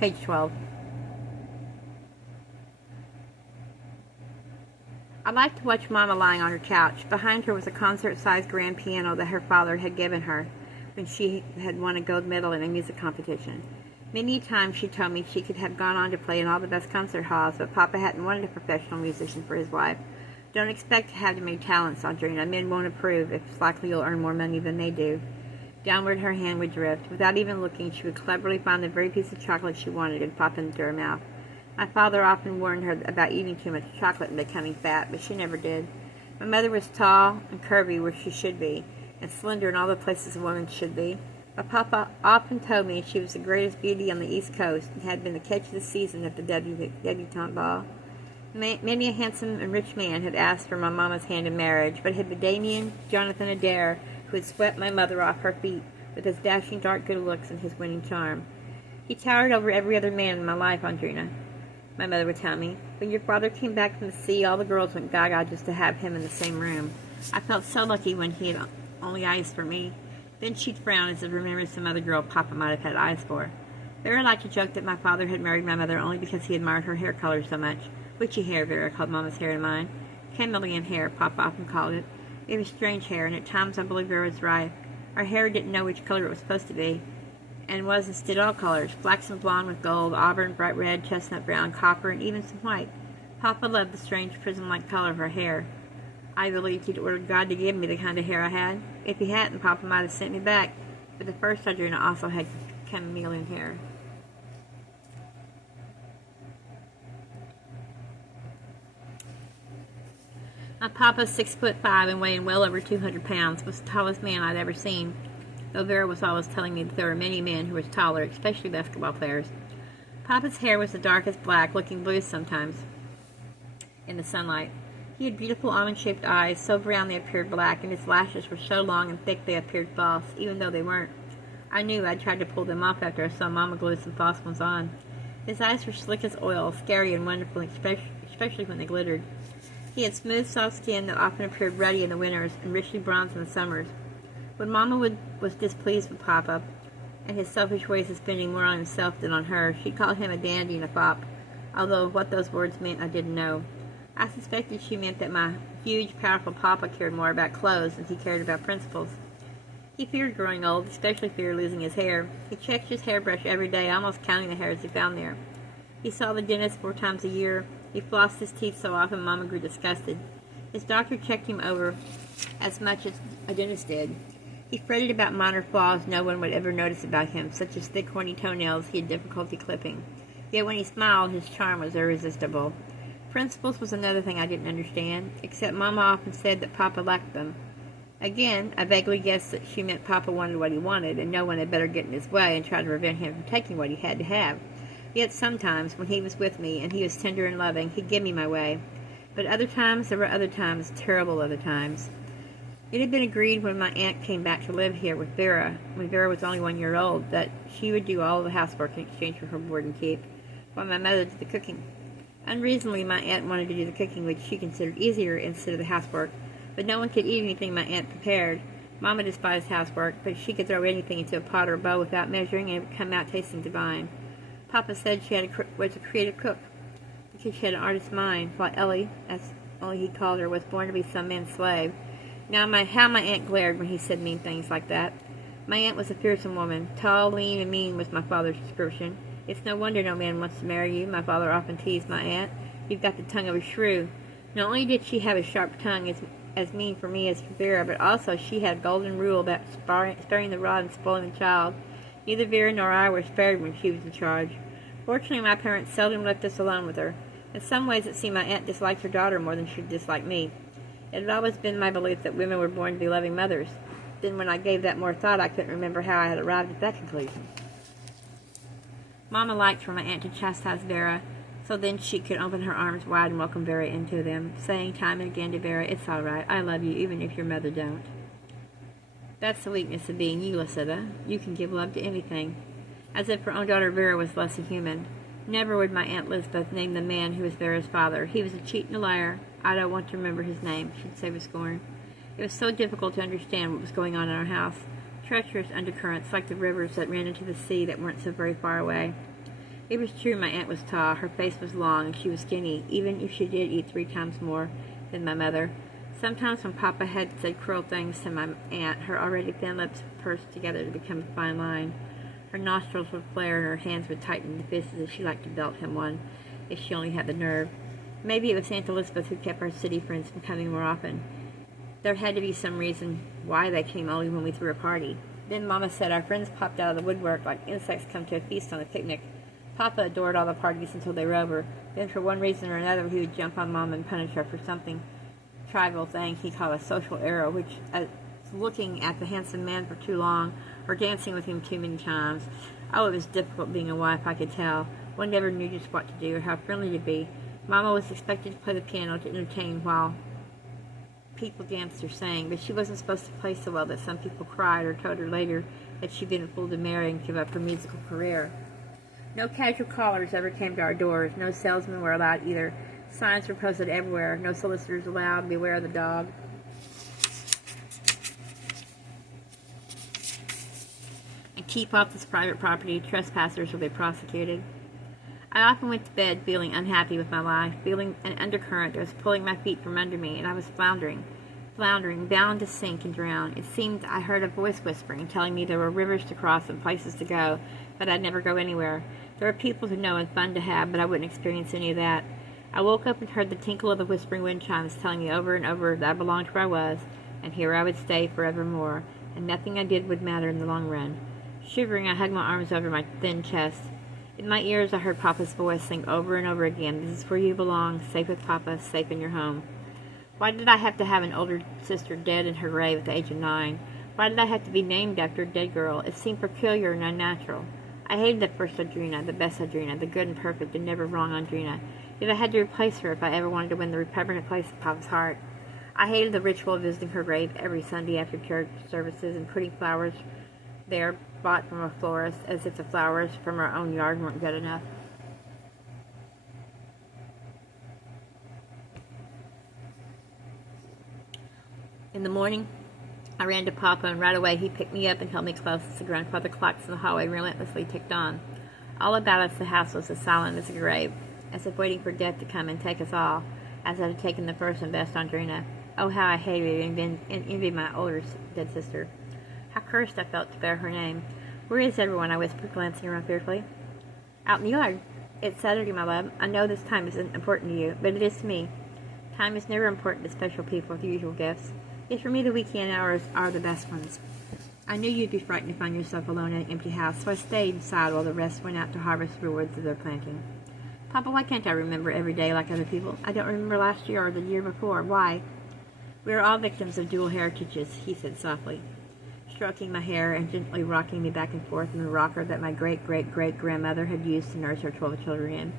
Page 12. I liked to watch Mama lying on her couch. Behind her was a concert-sized grand piano that her father had given her when she had won a gold medal in a music competition. Many a time she told me she could have gone on to play in all the best concert halls, but Papa hadn't wanted a professional musician for his wife. Don't expect to have too many talents, Audrina. Men won't approve. It's likely you'll earn more money than they do. Downward her hand would drift. Without even looking, she would cleverly find the very piece of chocolate she wanted and pop it into her mouth. My father often warned her about eating too much chocolate and becoming fat, but she never did. My mother was tall and curvy where she should be, and slender in all the places a woman should be. My papa often told me she was the greatest beauty on the East Coast and had been the catch of the season at the debutante ball. Many a handsome and rich man had asked for my mama's hand in marriage, but it had been Damien Jonathan Adair who had swept my mother off her feet with his dashing dark good looks and his winning charm. He towered over every other man in my life, Audrina, my mother would tell me. When your father came back from the sea, all the girls went gaga just to have him in the same room. I felt so lucky when he had only eyes for me. Then she'd frown as if remembering some other girl Papa might have had eyes for. Vera liked to joke that my father had married my mother only because he admired her hair color so much. Witchy hair, Vera called Mama's hair and mine. Chameleon hair, Papa often called it. It was strange hair, and at times I believe Vera was right. Our hair didn't know which color it was supposed to be, and was instead all colors, flaxen blonde with gold, auburn, bright red, chestnut brown, copper, and even some white. Papa loved the strange prism-like color of her hair. I believed he'd ordered God to give me the kind of hair I had. If he hadn't, Papa might have sent me back, but the first Audrina also had chameleon hair. My papa's 6'5" and weighing well over 200 pounds, was the tallest man I'd ever seen, though Vera was always telling me that there were many men who were taller, especially basketball players. Papa's hair was the darkest black, looking blue sometimes in the sunlight. He had beautiful almond-shaped eyes, so brown they appeared black, and his lashes were so long and thick they appeared false, even though they weren't. I knew I'd tried to pull them off after I saw Mama glue some false ones on. His eyes were slick as oil, scary and wonderful, especially when they glittered. He had smooth, soft skin that often appeared ruddy in the winters and richly bronzed in the summers. When Mama was displeased with Papa and his selfish ways of spending more on himself than on her, she called him a dandy and a fop, although what those words meant I didn't know. I suspected she meant that my huge, powerful Papa cared more about clothes than he cared about principles. He feared growing old, especially feared losing his hair. He checked his hairbrush every day, almost counting the hairs he found there. He saw the dentist 4 times a year. He flossed his teeth so often Mama grew disgusted. His doctor checked him over as much as a dentist did. He fretted about minor flaws no one would ever notice about him, such as thick, horny toenails he had difficulty clipping. Yet when he smiled, his charm was irresistible. Principles was another thing I didn't understand, except Mama often said that Papa lacked them. Again, I vaguely guessed that she meant Papa wanted what he wanted, and no one had better get in his way and try to prevent him from taking what he had to have. Yet sometimes, when he was with me, and he was tender and loving, he'd give me my way. But other times, there were other times, terrible other times. It had been agreed when my aunt came back to live here with Vera, when Vera was only 1 year old, that she would do all the housework in exchange for her board and keep, while my mother did the cooking. Unreasonably, my aunt wanted to do the cooking, which she considered easier instead of the housework, but no one could eat anything my aunt prepared. Mama despised housework, but she could throw anything into a pot or a bowl without measuring, and it would come out tasting divine. Papa said she was a creative cook, because she had an artist's mind, while Ellie, as only he called her, was born to be some man's slave. Now, how my aunt glared when he said mean things like that. My aunt was a fearsome woman. Tall, lean, and mean was my father's description. It's no wonder no man wants to marry you, my father often teased my aunt. You've got the tongue of a shrew. Not only did she have a sharp tongue, as mean for me as for Vera, but also she had a golden rule about sparing the rod and spoiling the child. Neither Vera nor I were spared when she was in charge. Fortunately, my parents seldom left us alone with her. In some ways, it seemed my aunt disliked her daughter more than she disliked me. It had always been my belief that women were born to be loving mothers. Then when I gave that more thought, I couldn't remember how I had arrived at that conclusion. Mama liked for my aunt to chastise Vera, so then she could open her arms wide and welcome Vera into them, saying time and again to Vera, "It's all right, I love you, even if your mother don't." That's the weakness of being you, Lucetta. You can give love to anything. As if her own daughter Vera was less than human. Never would my Aunt Elizabeth name the man who was Vera's father. He was a cheat and a liar. I don't want to remember his name, she'd say with scorn. It was so difficult to understand what was going on in our house. Treacherous undercurrents like the rivers that ran into the sea that weren't so very far away. It was true my aunt was tall, her face was long, and she was skinny, even if she did eat 3 times more than my mother. Sometimes when Papa had said cruel things to my aunt, her already thin lips pursed together to become a fine line. Her nostrils would flare and her hands would tighten into fists as if she liked to belt him one, if she only had the nerve. Maybe it was Aunt Elizabeth who kept our city friends from coming more often. There had to be some reason why they came only when we threw a party. Then Mama said our friends popped out of the woodwork like insects come to a feast on a picnic. Papa adored all the parties until they were over. Then for one reason or another he would jump on Mama and punish her for something trivial thing he called a social error, which looking at the handsome man for too long or dancing with him too many times. Oh, it was difficult being a wife, I could tell. One never knew just what to do or how friendly to be. Mama was expected to play the piano to entertain while people danced or sang, but she wasn't supposed to play so well that some people cried or told her later that she'd been a fool to marry and give up her musical career. No casual callers ever came to our doors. No salesmen were allowed either. Signs were posted everywhere. No solicitors allowed. Beware of the dog. And keep off this private property. Trespassers will be prosecuted. I often went to bed feeling unhappy with my life, feeling an undercurrent that was pulling my feet from under me, and I was floundering, bound to sink and drown. It seemed I heard a voice whispering, telling me there were rivers to cross and places to go, but I'd never go anywhere. There were people to know and fun to have, but I wouldn't experience any of that. I woke up and heard the tinkle of the whispering wind chimes telling me over and over that I belonged where I was, and here I would stay forevermore, and nothing I did would matter in the long run. Shivering, I hugged my arms over my thin chest. In my ears, I heard Papa's voice sing over and over again, "This is where you belong, safe with Papa, safe in your home." Why did I have to have an older sister dead in her grave at the age of 9? Why did I have to be named after a dead girl? It seemed peculiar and unnatural. I hated the first Audrina, the best Audrina, the good and perfect and never wrong Audrina. Yet I had to replace her if I ever wanted to win the permanent place in Papa's heart. I hated the ritual of visiting her grave every Sunday after church services and putting flowers there bought from a florist, as if the flowers from our own yard weren't good enough. In the morning, I ran to Papa, and right away he picked me up and held me close as the grandfather clocks in the hallway relentlessly ticked on. All about us the house was as silent as a grave, as if waiting for death to come and take us all, as I had taken the first and best Audrina. Oh, how I hated and envied my older dead sister. How cursed I felt to bear her name. "Where is everyone?" I whispered, glancing around fearfully. "Out in the yard. It's Saturday, my love. I know this time isn't important to you, but it is to me. Time is never important to special people with usual gifts. Yet for me the weekend hours are the best ones. I knew you'd be frightened to find yourself alone in an empty house, so I stayed inside while the rest went out to harvest the rewards of their planting. Papa, why can't I remember every day like other people? I don't remember last year or the year before. Why?" "We are all victims of dual heritages," he said softly, stroking my hair and gently rocking me back and forth in the rocker that my great-great-great-grandmother had used to nurse her 12 children in.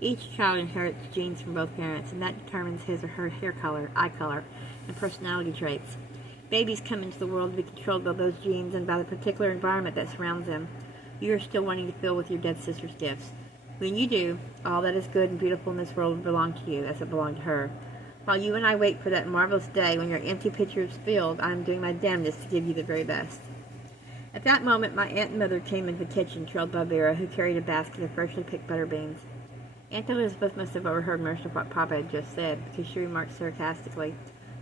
Each child inherits genes from both parents, and that determines his or her hair color, eye color, and personality traits. Babies come into the world to be controlled by those genes and by the particular environment that surrounds them. You are still wanting to fill with your dead sister's gifts. When you do, all that is good and beautiful in this world will belong to you, as it belonged to her. While you and I wait for that marvelous day when your empty pitcher is filled, I am doing my damnedest to give you the very best." At that moment, my aunt and mother came into the kitchen, trailed by Vera, who carried a basket of freshly picked butter beans. Aunt Elizabeth must have overheard most of what Papa had just said, because she remarked sarcastically,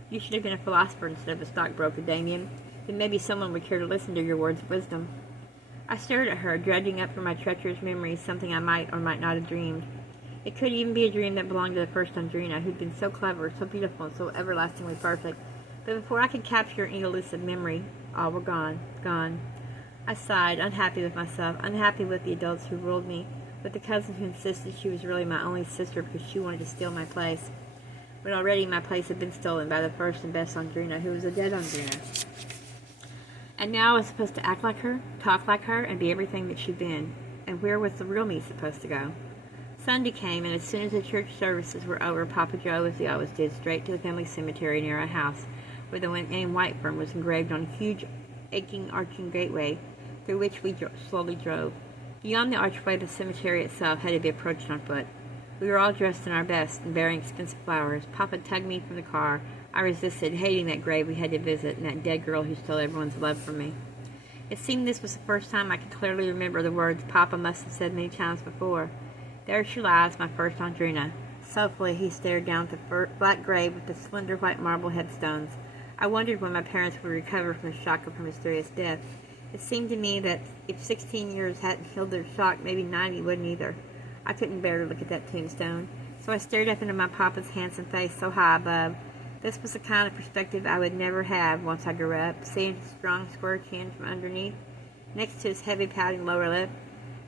"You should have been a philosopher instead of a stockbroker, Damien. Then maybe someone would care to listen to your words of wisdom." I stared at her, dredging up from my treacherous memories something I might or might not have dreamed. It could even be a dream that belonged to the first Audrina, who'd been so clever, so beautiful, and so everlastingly perfect. But before I could capture any elusive memory, all were gone, gone. I sighed, unhappy with myself, unhappy with the adults who ruled me, with the cousin who insisted she was really my only sister because she wanted to steal my place, when already my place had been stolen by the first and best Audrina, who was a dead Audrina. And now I was supposed to act like her, talk like her, and be everything that she'd been. And where was the real me supposed to go? Sunday came, and as soon as the church services were over, Papa Joe, as he always did, straight to the family cemetery near our house, where the name Whitefern was engraved on a huge, aching, arching gateway, through which we slowly drove. Beyond the archway, the cemetery itself had to be approached on foot. We were all dressed in our best and bearing expensive flowers. Papa tugged me from the car. I resisted, hating that grave we had to visit and that dead girl who stole everyone's love from me. It seemed this was the first time I could clearly remember the words Papa must have said many times before. There she lies, my first Audrina. Softly he stared down at the black grave with the slender white marble headstones. I wondered when my parents would recover from the shock of her mysterious death. It seemed to me that if 16 years hadn't killed their shock, maybe 90 wouldn't either. I couldn't bear to look at that tombstone, so I stared up into my papa's handsome face so high above. This was the kind of perspective I would never have once I grew up, seeing his strong, square chin from underneath, next to his heavy, pouting lower lip,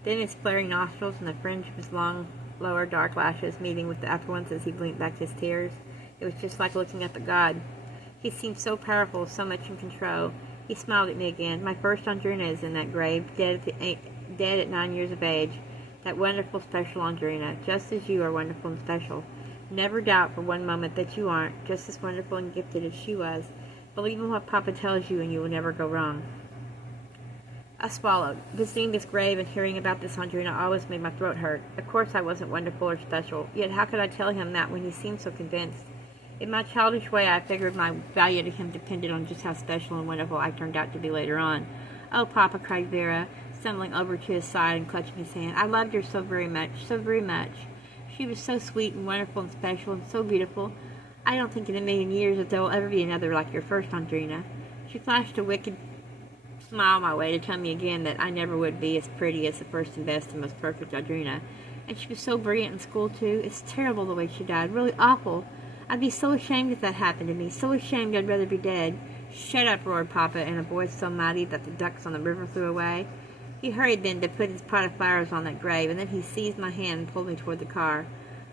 then his flaring nostrils and the fringe of his long, lower, dark lashes meeting with the upper ones as he blinked back his tears. It was just like looking up at God. He seemed so powerful, so much in control. He smiled at me again. My first Audrina is in that grave, dead at 9 years of age. That wonderful, special Audrina, just as you are wonderful and special. Never doubt for one moment that you aren't, just as wonderful and gifted as she was. Believe in what Papa tells you and you will never go wrong. I swallowed. Visiting this grave and hearing about this Audrina always made my throat hurt. Of course I wasn't wonderful or special, yet how could I tell him that when he seemed so convinced? In my childish way, I figured my value to him depended on just how special and wonderful I turned out to be later on. "Oh, Papa," cried Vera, stumbling over to his side and clutching his hand. "I loved her so very much, so very much. She was so sweet and wonderful and special and so beautiful. I don't think in a million years that there will ever be another like your first Audrina." She flashed a wicked smile my way to tell me again that I never would be as pretty as the first and best and most perfect Audrina. And she was so brilliant in school, too. It's terrible the way she died. Really awful. I'd be so ashamed if that happened to me. So ashamed I'd rather be dead. "Shut up," roared Papa in a voice so mighty that the ducks on the river flew away. He hurried then to put his pot of flowers on that grave, and then he seized my hand and pulled me toward the car.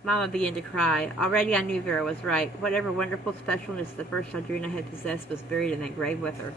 Mama began to cry. Already I knew Vera was right. Whatever wonderful specialness the first Audrina had possessed was buried in that grave with her.